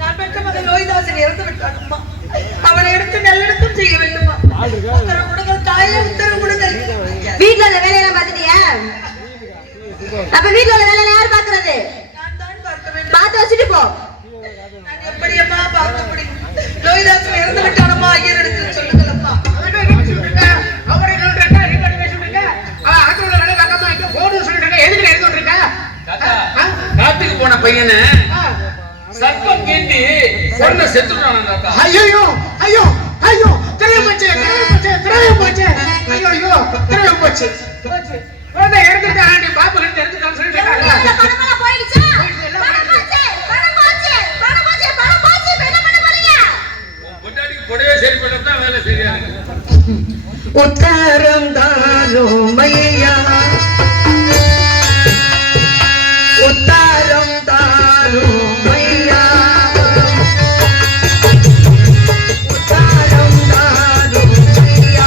நான் பெற்ற மகன் லோகிதாசன் இறந்து விட்டான் அம்மா. அவனை எடுத்து நல்லடக்கம் செய்ய வேண்டுமா? உத்தரவு கொடுங்கள் தாயே, உத்தரவு கொடுங்கள். வீட்டுல உள்ள வேலையெல்லாம் பாத்துட்டியா? அப்ப வீட்டுல உள்ள வேலையெல்லாம் யார் பாக்குறது? நான் தான் பார்க்க வேண்டும். பார்த்து வச்சுட்டு போ. நான் எப்படி அம்மா பார்க்க முடியும்? லோகிதாசன் இறந்து விட்டான் அம்மா. ஐயர் இடத்தில் சொல்லுங்கள் அம்மா. அவரை சொல்றேன், நீங்க பேசுறீங்க. ஆத்தோட வேலை பக்கமா இருக்கு. போடு சொல்றீங்க. எதுக்கு எழுதி விட்டுருக்க? காட்டுக்கு போன பையனை சர்ப்பம் கேண்டி சொன்ன செத்துட்டான். ஐயோ ஐயோ ஐயோ திரையம் போச்சு, திரையம் போச்சு. ஐயோ ஐயோ திரையம் போச்சு. எடுத்துட்டாங்க பாப்பா எடுத்துட்டான்னு சொல்லிட்டு பணமெல்லாம் போயிடுச்சா? பணம் போச்சு, பணம் போச்சு, பணம் போச்சு, பணம் போச்சு. என்ன பண்ண போறீங்க? பொண்டாட்டிக்கு புடவே சரி பண்ணா வேலை சரியா உத்தரம் தாரோ மையா, உத்தரம் தாரோ மையா, உத்தரம் தாரோ மையா.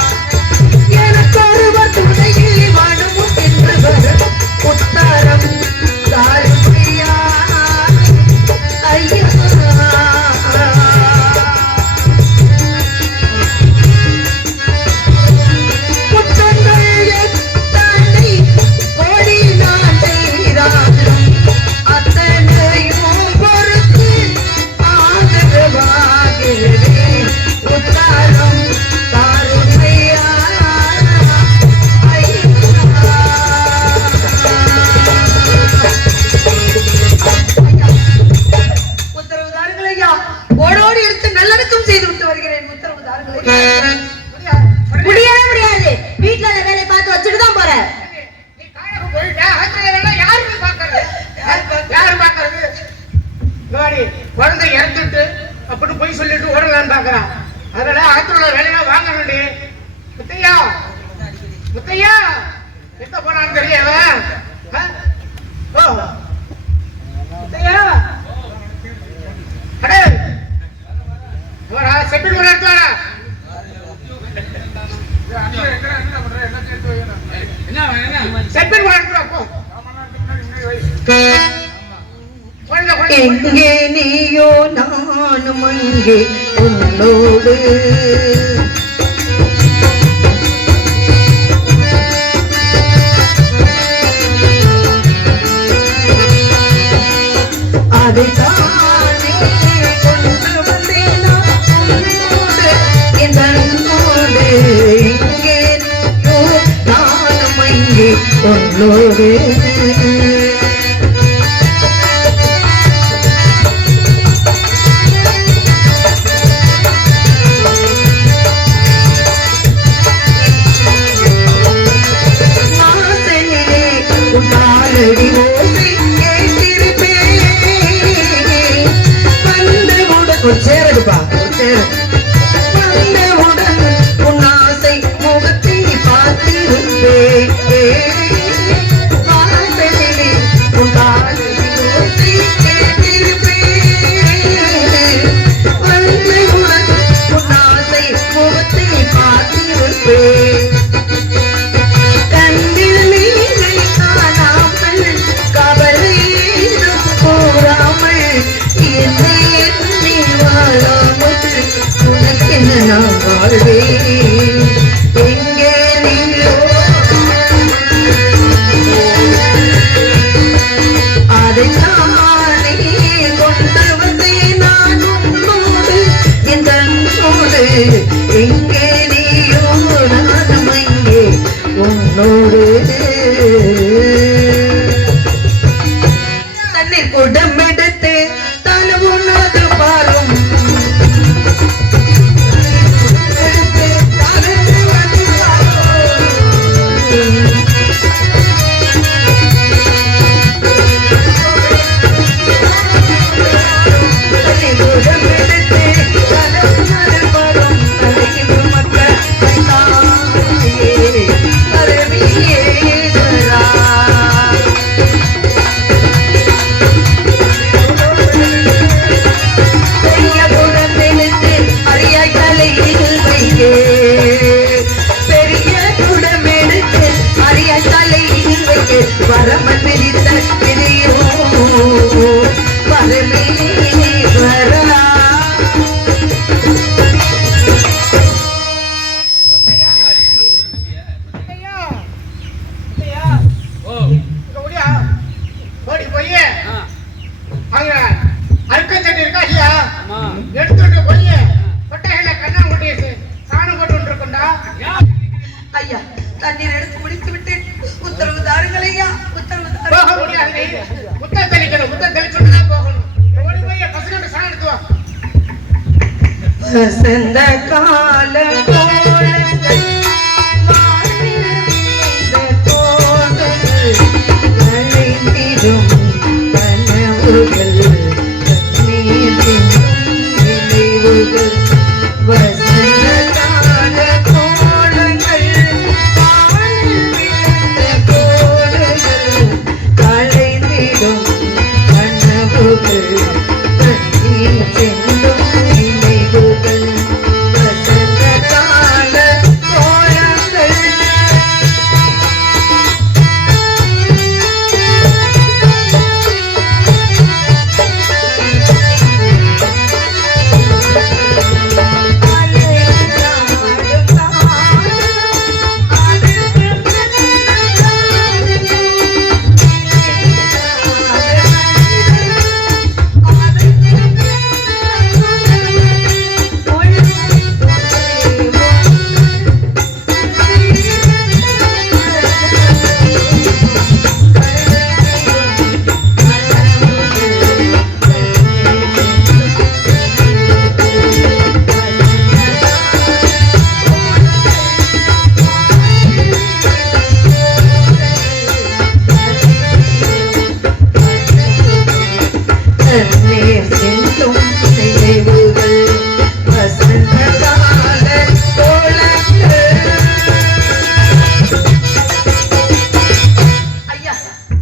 எனக்கு ஒருவர் துணையில் வாழும் என்றவர் உத்தரம் தாரோ மையா. ஐயா ஓடோடி எடுத்து நல்லடக்கம் செய்து விட்டு வருகிறேன். உத்தரவு தாருங்களே. முடியவே முடியாது. வீட்டுல உள்ள வேலையை பார்த்து வச்சுட்டு தான் போறேன். நீ காயக்கு போயிட்டா அதெல்லாம் யாருக்கு பாக்குறது? யாரு பாக்குறது? காடி குழந்தை இறந்துட்டு அப்படின்னு போய் சொல்லிட்டு ஓடலான்னு பாக்குறான். அதனால ஆத்தோட வேலையெல்லாம் வாங்க வேண்டி. முத்தையா முத்தையா எங்க போனான்னு தெரியல. ஓ முத்தையா அடே செப்பில் ஒரு இடத்துல செப்பில் ஒரு இடத்துல போ. எங்கே நீயோ நானும் அங்கே உன்னோடு. அதை தானே கொண்டு வந்தேன் உன்னோடு, இந்த அன்போடு. இங்கே நீயோ நானும் அங்கே உன்னோடு. சேரடுப்பா வந்தவுடன் உன் ஆசை முகத்தை பார்த்திருப்பேன். உன் காலத்தை கேட்டிருப்பேன். வந்தவுடன் உன் ஆசை முகத்தை பார்த்திருப்பேன். கண்ணில் நீரை காணாமல் கவலை கூறாமல் என்னை வாழாமல் ஐயா தண்ணீர் எடுத்து முடித்து விட்டு உத்தரவு தாருங்கள் ஐயா, உத்தரவு தாருங்கள். முத்தம் தெளிக்கணும், முத்தம் தெளிச்சுட்டு போகணும். ஓடி போய் பசங்க சாணம் எடுத்து வா. வசந்த கால கோலங்கள் வாழ்ந்த கோலங்கள் நனைந்திடும் கனவுகள் கண்ணீரின் நினைவுகள். வசந்த கால கோலங்கள் வாழ்ந்த கோலங்கள் கலைந்திடும் கனவுகள் கண்ணீர் செல்லும் நினைவுகள். வசந்த கால கோலங்கள் கண்ணீர் செல்லும் நினைவுகள். வசந்த கால கோலங்கள். ஐயா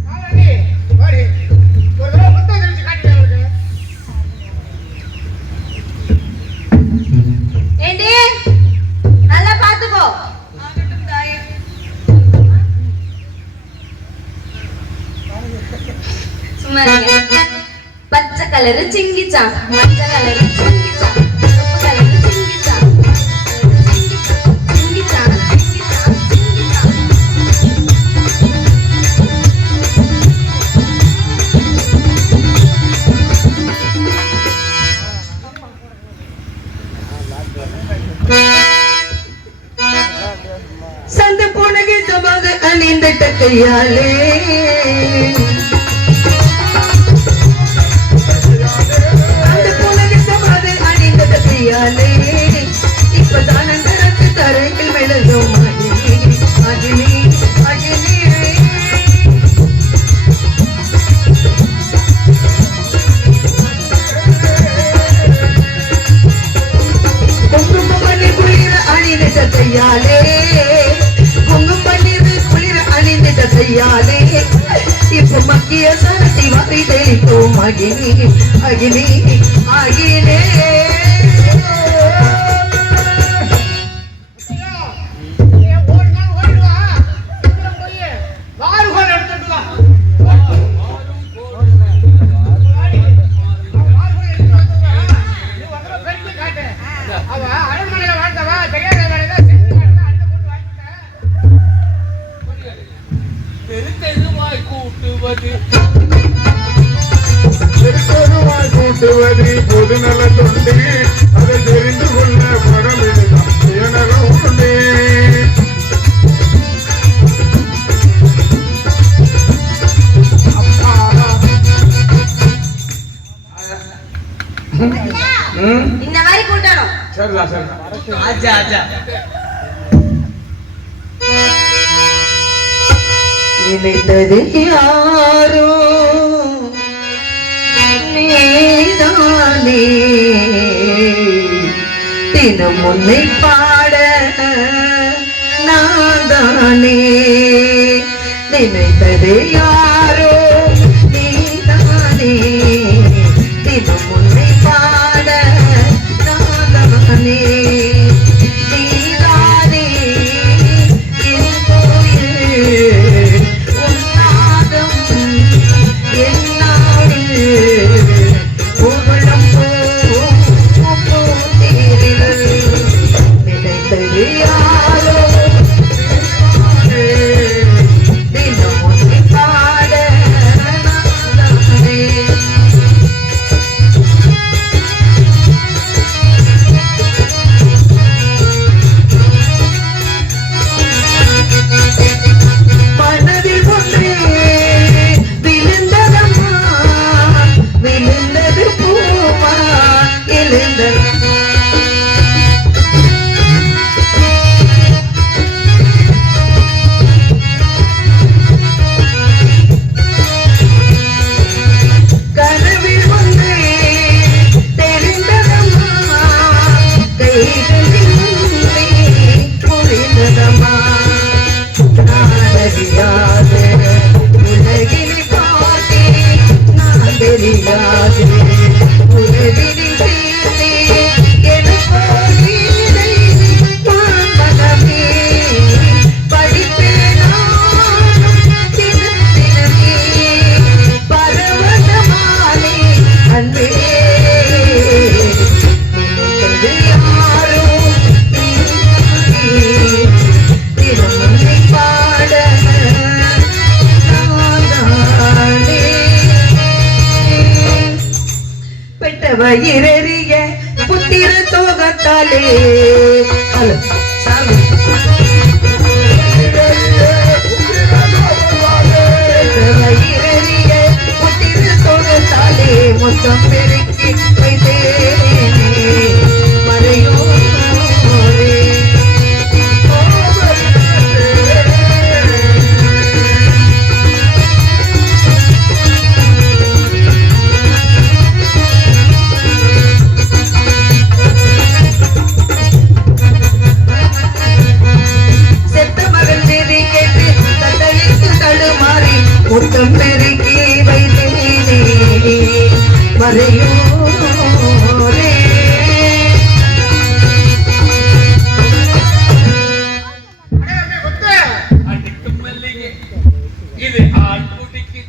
வாடி, வாடி. ஒரு தடவை முத்தம் தெளிச்சு காட்டுங்க அவருக்கு. ஏண்டி நல்லா பாத்துக்கோ. ஆகட்டும் தாயே. சும்மா இருங்க. பச்சை கலரு சிங்கிச்சான், மஞ்சள் கலரு சிங்கிச்சான், கருப்பு கலரு சிங்கிச்சான், சிங்கிச்சான் சிங்கிச்சான் சிங்கிச்சான். சந்த புனகை சமாக அணிந்திட்ட கையாலே அந்த புனகை சமாக அணிந்திட்ட கையாலே இப்பதான் அந்த ரத்து தரையில் விழுதும் அகினி அகினி அகினி. குங்கும பன்னீர் குளிர அணிந்திட்ட கையாலே குங்கும பன்னீர் குளிர அணிந்திட்ட கையாலே இப்ப மக்கிய சரத்தி வாரி தெளிக்கும் அகினி அகினி அகினே. ஓடினா ஓடிடுவா. இதுல போய் வாருகோல் எடுத்துட்டு வா. வாருகோல் எடுத்துட்டு வந்துடுவா. நீ ஒரு தடவை பெருக்கி காட்டு. அவ அரண்மனையில வாழ்ந்தவா தெரியாத வேலையில செஞ்சு காட்டுனா அள்ளி போட்டு வாங்கிட்டேன். பெருத்தெருவாய் கூட்டுவது திருப்பெருவாய் கூட்டுவது பொதுநல தொண்டு, அதை தெரிந்து கொள்ள படமெடுதான் சுயநல உண்டு. இந்த மாதிரி கூட்டணும். சரிதான் சரிதான். ஆச்சா ஆச்சா நினைத்தது யாரோ நீதானே தினம் உன்னை பாட நான் தானே நினைத்தது யாரோ நீதானே தினம் உன்னை பாட நான் தானே நீதானே என் கோயில் உன்னாதம் என் நாடில் புகழும் பூத்தேரில் நினைத்தது யாரோ தினம் உன்னை பாட நான் தானே மனதில் ஒன்றே விழுந்ததம்மா விழுந்தது பூமா எழுந்ததம்மா கனவில் ஒன்றே தெரிந்ததம்மா கைகளில் ஒன்றே புரிந்ததம்மா நாடறியாது உலகினை பார்த்தே நான் தெரியாது உலகினை சேர்த்தே எனக்கோ நீரை மனமே படிப்பேனானும் தினம் தினமே பரவசமானே அன்பே நினைத்தது யாரோ நீதானே தினம் உன்னை பாட நான் தானே பெட்ட வயிறறிய புத்திர சோகத்தாலே ஹலோ சாமி வயிறறிய புத்திர சோகத்தாலே மொத்தம் பெருக்கி வைத்தேனே மறையோரே செத்த மகள் செய்தி கேட்டு தத்தளித்து தடுமாறி முத்தம் பெருக்கி வைத்தேனே மறையோரே அதுக்கு மல்லிகை இது ஆள் குட்டிக்கு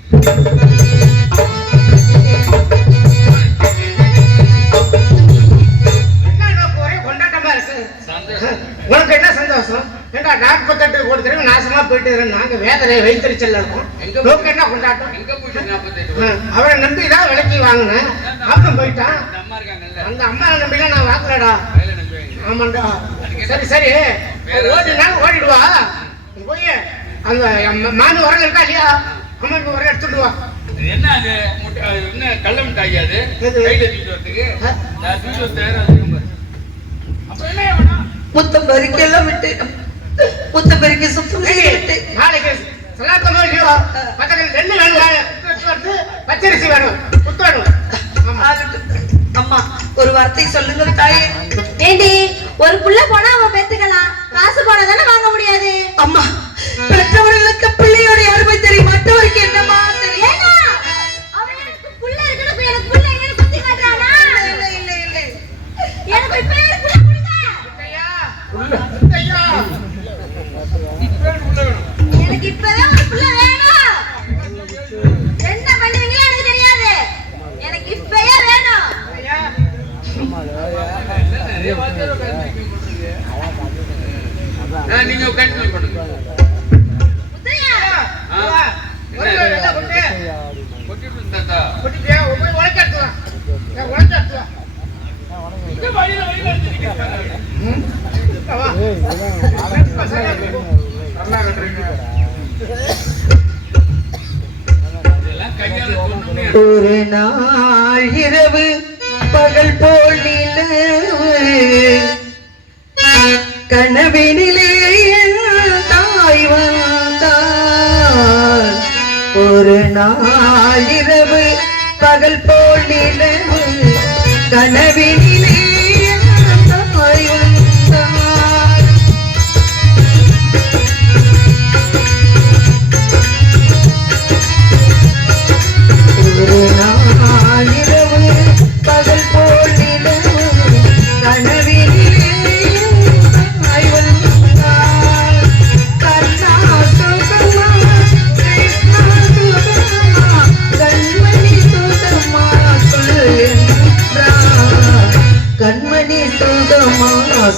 ஒரே கொண்டாட்டமா இருக்கு சந்தோஷம். உனக்கு என்ன சந்தோஷம் ஏண்டா 48 கோடி தடவை நாசமா போயிட்டு இருக்கோம். நாங்க வேதனை வைத்தறிச்சல்ல இருக்கோம். எங்க நோக்கு என்ன கொண்டாட்டம் எங்க போயிட்டு 48 அவரை நம்பிதான் விலைக்கு வாங்கினேன். அவனும் போயிட்டான். இந்த அம்மா இருக்காங்கல்ல அந்த அம்மா நம்பிலாம் நான் வாங்கலடா. வேலை நம்புவாங்க. ஆமாண்டா. சரி சரி ஓடினாலும் ஓடிடுவா. நீ போய் அந்த மானு உரம் இருக்கா இல்லையா அம்மாவுக்கு உரம் எடுத்துட்டு வா. இது என்ன அது என்ன கள்ள மிட்டாய் அது எது? கையில தூக்கிட்டு வரதுக்கு நான் தூக்கிட்டு வந்து தயாரா இருக்கேன் பாரு. அப்புறம் என்ன வேணும் முத்தம் பெருக்கி எல்லாம் விட்டு முத்தம் பெருக்கி சுத்தம் செய்து விட்டு நாளைக்கு சலாத்தமோ இல்லையோ பக்கத்தில் நெல்லு வேணும் வந்து பச்சரிசி வேணும் புத்து வேணும். ஆமா. ஆகட்டும். அம்மா ஒரு வார்த்தை சொல்லுங்க தாயே. ஏண்டி ஒரு புள்ள போனா அவன் பெத்துக்கலாம், காசு போனா தானே வாங்க முடியாது. அம்மா பெற்றவர்களுக்கு பிள்ளையோட அருமை தெரியும், மற்றவருக்கு என்னமா தெரியும்? ஏண்டா அவன் எனக்கு புள்ள இருக்குன்னு எனக்கு புள்ள என்னன்னு குத்தி காட்டுறானா? இல்லை இல்லை இல்லை எனக்கு இப்ப புள்ள கொடுங்க. ஐயா ஐயா உள்ள வேணும். எனக்கு இப்பவே ஒரு புள்ள வேணும். என்ன பண்ணுவீங்களோ எனக்கு தெரியாது, எனக்கு இப்பவே வேணும். ஐயா நிறைய வார்த்தைகள் பேசுறீங்க போட்டுருக்கு. நீங்க கண்டினியூ பண்ணுங்க. முத்தையா ஐயா ஒரு வெள்ள கொண்டு கொட்டிட்டு இருந்தா கொட்டிட்டியா போய் உழைக்க எடுத்துவா. உழைக்க எடுத்துவா. இந்த வழியில எடுத்துட்டீங்க. வா நல்லா கட்டுறீங்க. இதெல்லாம் கையால கொண்டு ஒரு நாள் இரவு பகல் போல் நிலவு கனவினிலே என் தாய் வந்தாள். ஒரு நாள் இரவு பகல் போல் நிலவு கனவினிலே என் தாய்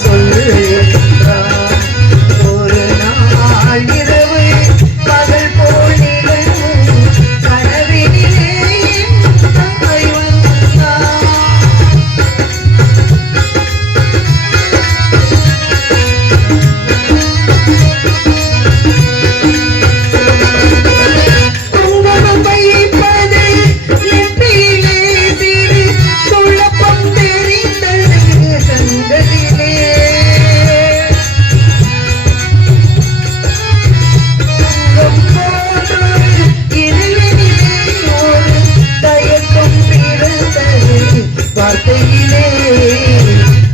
சொல்லு என்றார். ஒரு நாள் இரவு பகல் போல் நிகழும் கனவினிலே தாய் வந்தார். குங்குமம் வைப்பது நெற்றியிலே சிறு குழப்பம் தெரிந்தது கண்களிலே. இருளினிலே ஒரு தயக்கம் பிறந்தது வார்த்தையிலே.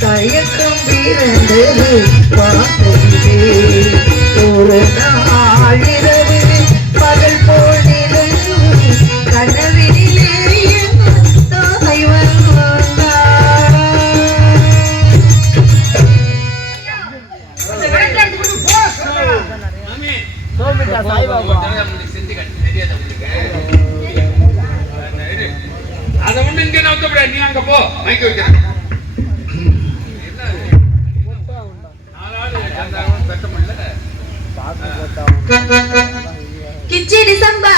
தயக்கம் பிறந்தது வார்த்தையிலே. ஒரு நாள் இரவு பகல் போல் நிகழும் கனவினிலே தாய் வந்தார். மாமி சோமிட்டா சாய்பாபா செஞ்சு காட்டு தெரியாத உங்களுக்கு அதை ஒண்ணு இங்க நோக்கப்பட நீ அங்க போ மைக்க வைக்கிறேன் கிச்சடி சம்பா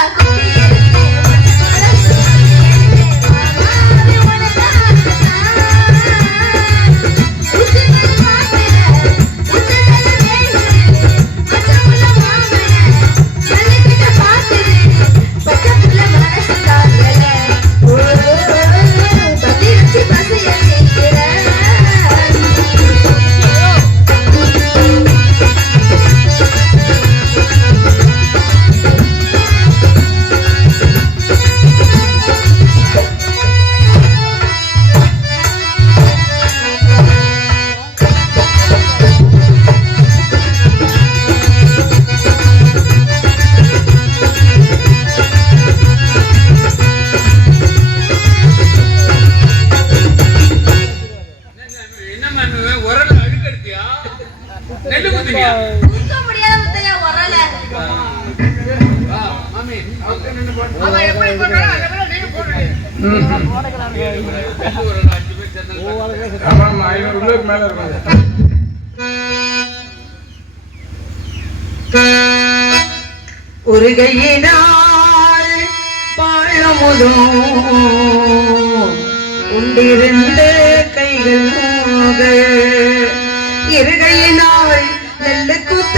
என்ன மாமி உரல அழுக்கடியா நெல்லு குத்துறியா குத்த முடியாத முத்தையா வரல. மாமி அவன் எப்படி போட்டாலும் அதை விட நீங்க போடுறீங்க. ஒரு 5 பேர் சேர்ந்தாங்க ஆமாம் 500 உள்ளுக்கு மேல இருக்கும். உருகையினால் பாழமுதும் உண்டிருந்த கைகள் நோக. இருகையினால் நெல்லு குத்த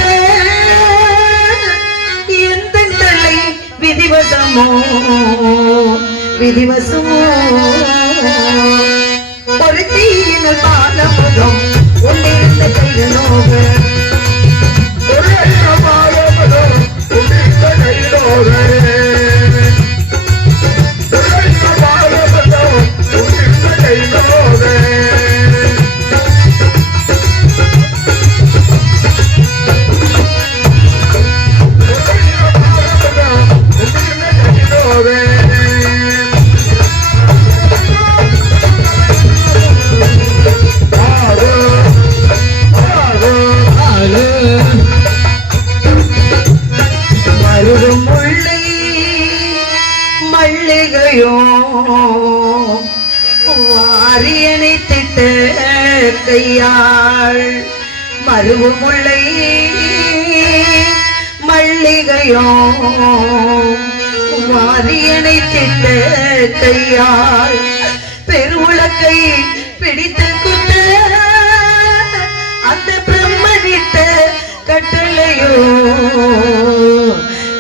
எந்த தலை விதிவசமோ விதிவசமோ. ஒரு தீயினால் பாலமுதும் உண்டிருந்த கைகள் நோக. ஒரு ஐயமாலமதோ உன்னிட்ட கையிலோரே. ஒரு ஐயமாலமதோ உன்னிட்ட கையிலோரே. ஒரு ஐயமாலமதோ உன்னிட்ட கையிலோரே. ஆரோ ஆரோ மருகும் முல்லை மல்லிகையோ வாரியனை திட்ட கையாள். மருகும் முல்லை மல்லிகையோ வாரியனை திட்ட கையாள். பெருவுலக்கை பிடித்து குத்த அந்த பிரம்மனிட்ட கட்டளையோ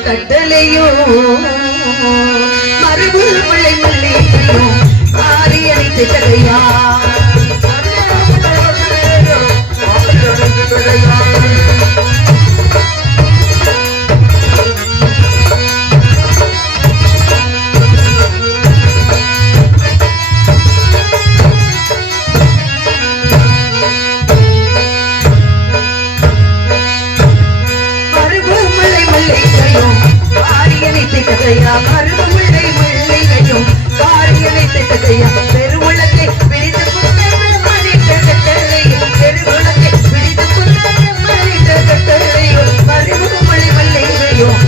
கட்டளையோ. மறுபு பிள்ளை மல்லிகையோ ஆரியனை திட்டகையா. மறுபுமுல்லை மல்லிகையும் ஆரியனை திட்டகையா. மறுபுமுல்லை மல்லிகையும் ஆரியனை திட்டகையா. பெருவுலகை பிடித்து குத்த கட்டளையும் பெருவுலகை பிடித்து குத்த கட்டளையும் மறுபுமுல்லை மல்லிகையும்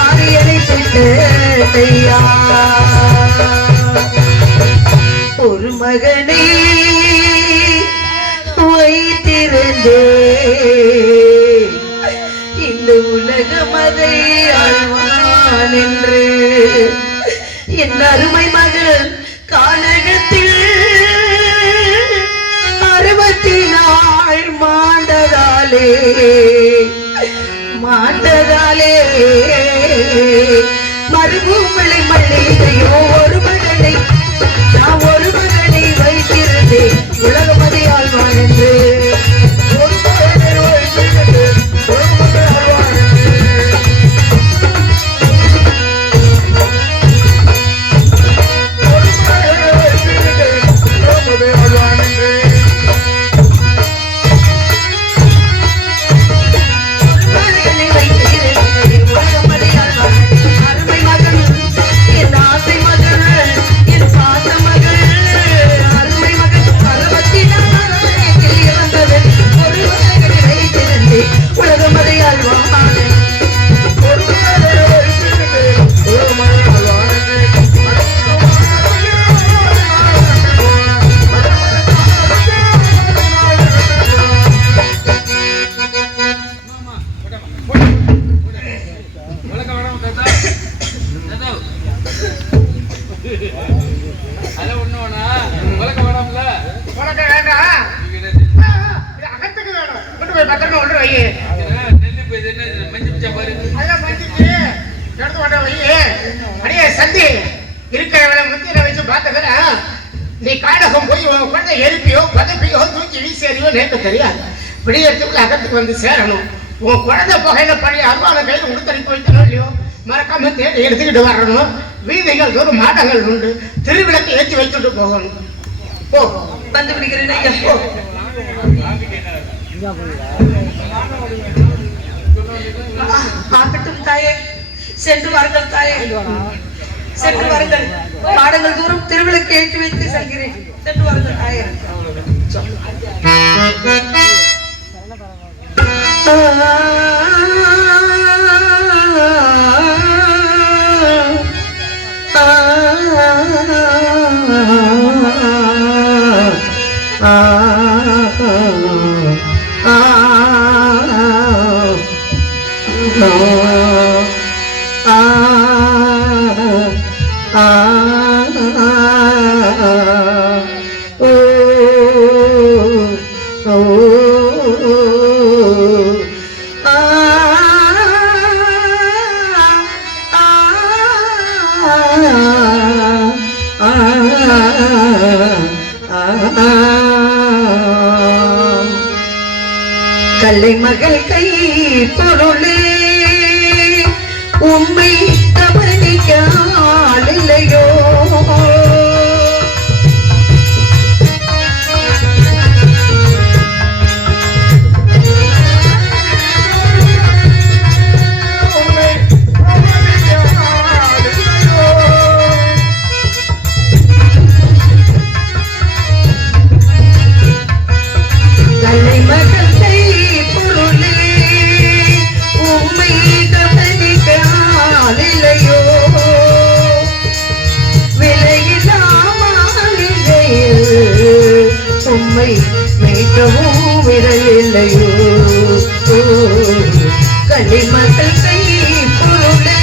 ஆரியனை திட்டகையா. ஒரு மகனை வைத்திரு இந்த உலகம் அதை ஆழ்வான் என்று என் அருமை மகள் கானகத்தில் 60 நாள் மாண்டதாலே மறுபூமலை மல்லிகையோ ஒரு மகனை நான் ஒரு மகனை வைத்திருந்தேன் உலகம் அதை ஆழ்வான் என்று ஒரு மகனை வைத்திருந்தேன் உலகம் அதை ஆழ்வான் நீ காடகம் போய் உன் குழந்தை எரிப்பியோ பதப்பியோ தூக்கி வீசேறியோ நேற்று தெரியாது விடியறதுக்குள்ள அகத்துக்கு வந்து சேரணும் உன் குழந்தை புகையில பழைய அருவான கையில் உடுத்தடிப்பு வைக்கணும் இல்லையோ மறக்காம தேடி எடுத்துக்கிட்டு வரணும் வீதிகள் தோறும் மாடங்கள் உண்டு திருவிளக்கு ஏற்றி வைத்துட்டு போகணும் போ வந்து விடுகிறேன் போ ஆகட்டும் தாயே சென்று வாருங்கள் தாயே சென்று வாருங்கள் மாடங்கள் தூரம் திருவிளக்கு ஏற்றி வைத்து செல்கிறேன் சென்று வாருங்கள் தாயே கல்லை மகள் கை பொருளே உண்மை கவனிக்காலையோ கல்லை மகள் கை பொருளே உண்மை கவனிக்காலையோ விலையில்லாமலிகையில் உண்மை மீட்டவும் விரலில்லையோ கல்லை மகள் கை பொருளே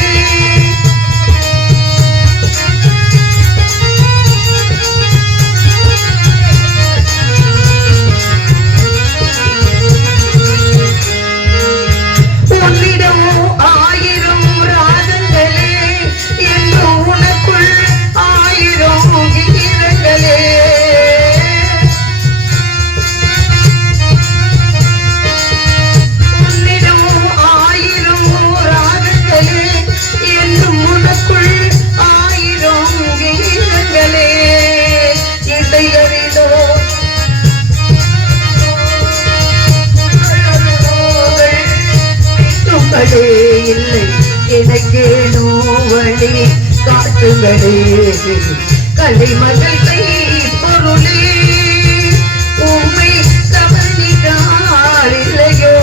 இல்லை எனக்கேனோ வழி காட்டுங்களே கலை மகள் கை பொருளே உண்மை கவனிக்கால் இல்லையோ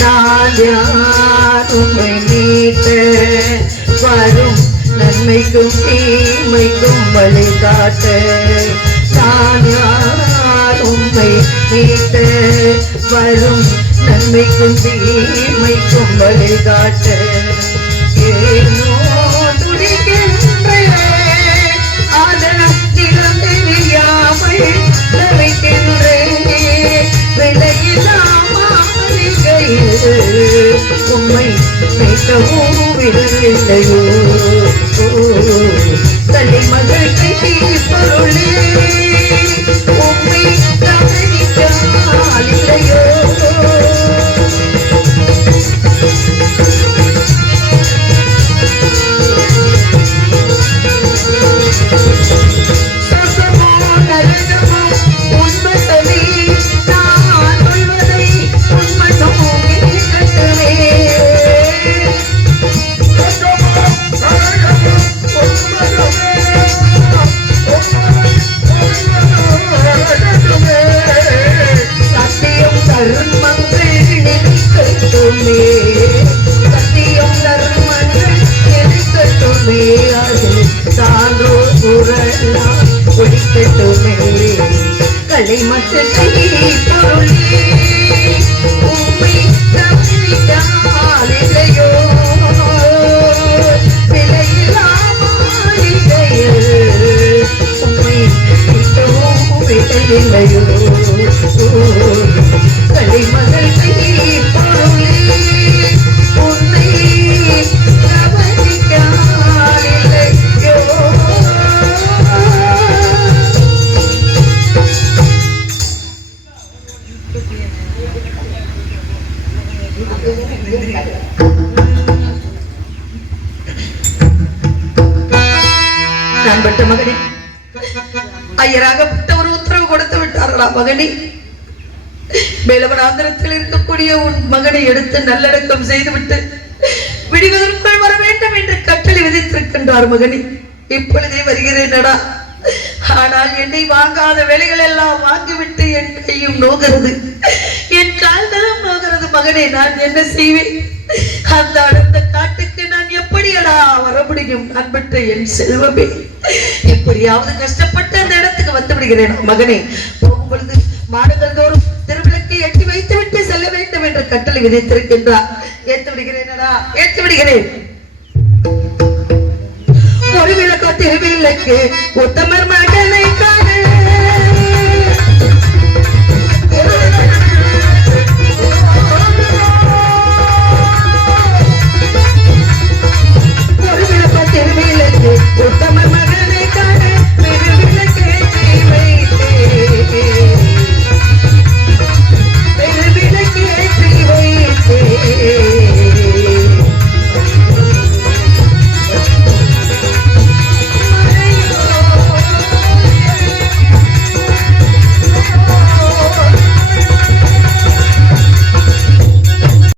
நான் யார் உண்மை மீட்ட வரும் நன்மைக்கும் தீமைக்கும் வழிகாட்ட நான் உம்மை மீட்ட வரும் நன்மைக்கும் தீமைக்கும் வழிகாட்ட ஏனோ துடிக்கின்றேன் அதனிடம் தெரியாமல் தவிக்கின்றேன் விலையில்லாமல் உம்மை மீட்டவும் விடவில்லையோ தலைமகள் பொருளே உம்மை கவனிக்கால் இல்லையோ சசமோ நரகமோ உண்மசமே நான் சொல்வதை உண்மனோ கட்டுவே சத்தியம் தர்மங்கள் நினைக்கட்டுமே சத்தியம் தர்மங்கள் நினைக்கட்டுமே அது சான்றோர் குரலாம் ஒழிக்கட்டுமே கலைமற்ற பொருளே உம்மை கவனிக்கால் இல்லையோ விலையில்லாமல் உம்மை மீட்டவும் விடவில்லையோ கலைமகள் பொருளே உன்னை கவனிக்கால் இல்லையோ நான் பட்ட மகனே ஐயராகப்பட்ட ஒரு உத்தரவு கொடுத்து விட்டார்களா மகனே வேலவனாந்திரத்தில் இருக்கக்கூடிய உன் மகனை எடுத்து நல்லடக்கம் செய்துவிட்டு விடுவதற்குள் வர வேண்டும் என்று கட்டளை விதித்திருக்கின்றார் மகனே இப்பொழுதே வருகிறேனடா ஆனால் என்னை வாங்காத வேலைகள் எல்லாம் வாங்கிவிட்டு என் கையும் நோகிறது என் கால்களும் நோகிறது மகனே நான் என்ன செய்வேன் அந்த அடர்ந்த காட்டுக்கு நான் எப்படியடா வர முடியும் அன்பற்ற என் செல்வமே எப்படியாவது கஷ்டப்பட்டு அந்த இடத்துக்கு வந்து விடுகிறேன் மகனே போகும் பொழுது மாடுகள் தோறும் திருவிளக்கை எட்டி வைத்து விட்டு செல்ல வேண்டும் என்ற கட்டளை விதித்திருக்கின்றார் ஏத்து விடுகிறேனடா ஏத்து விடுகிறேன் ஒரு விளக்கோ திருவிளக்கு உத்தமர் மகனை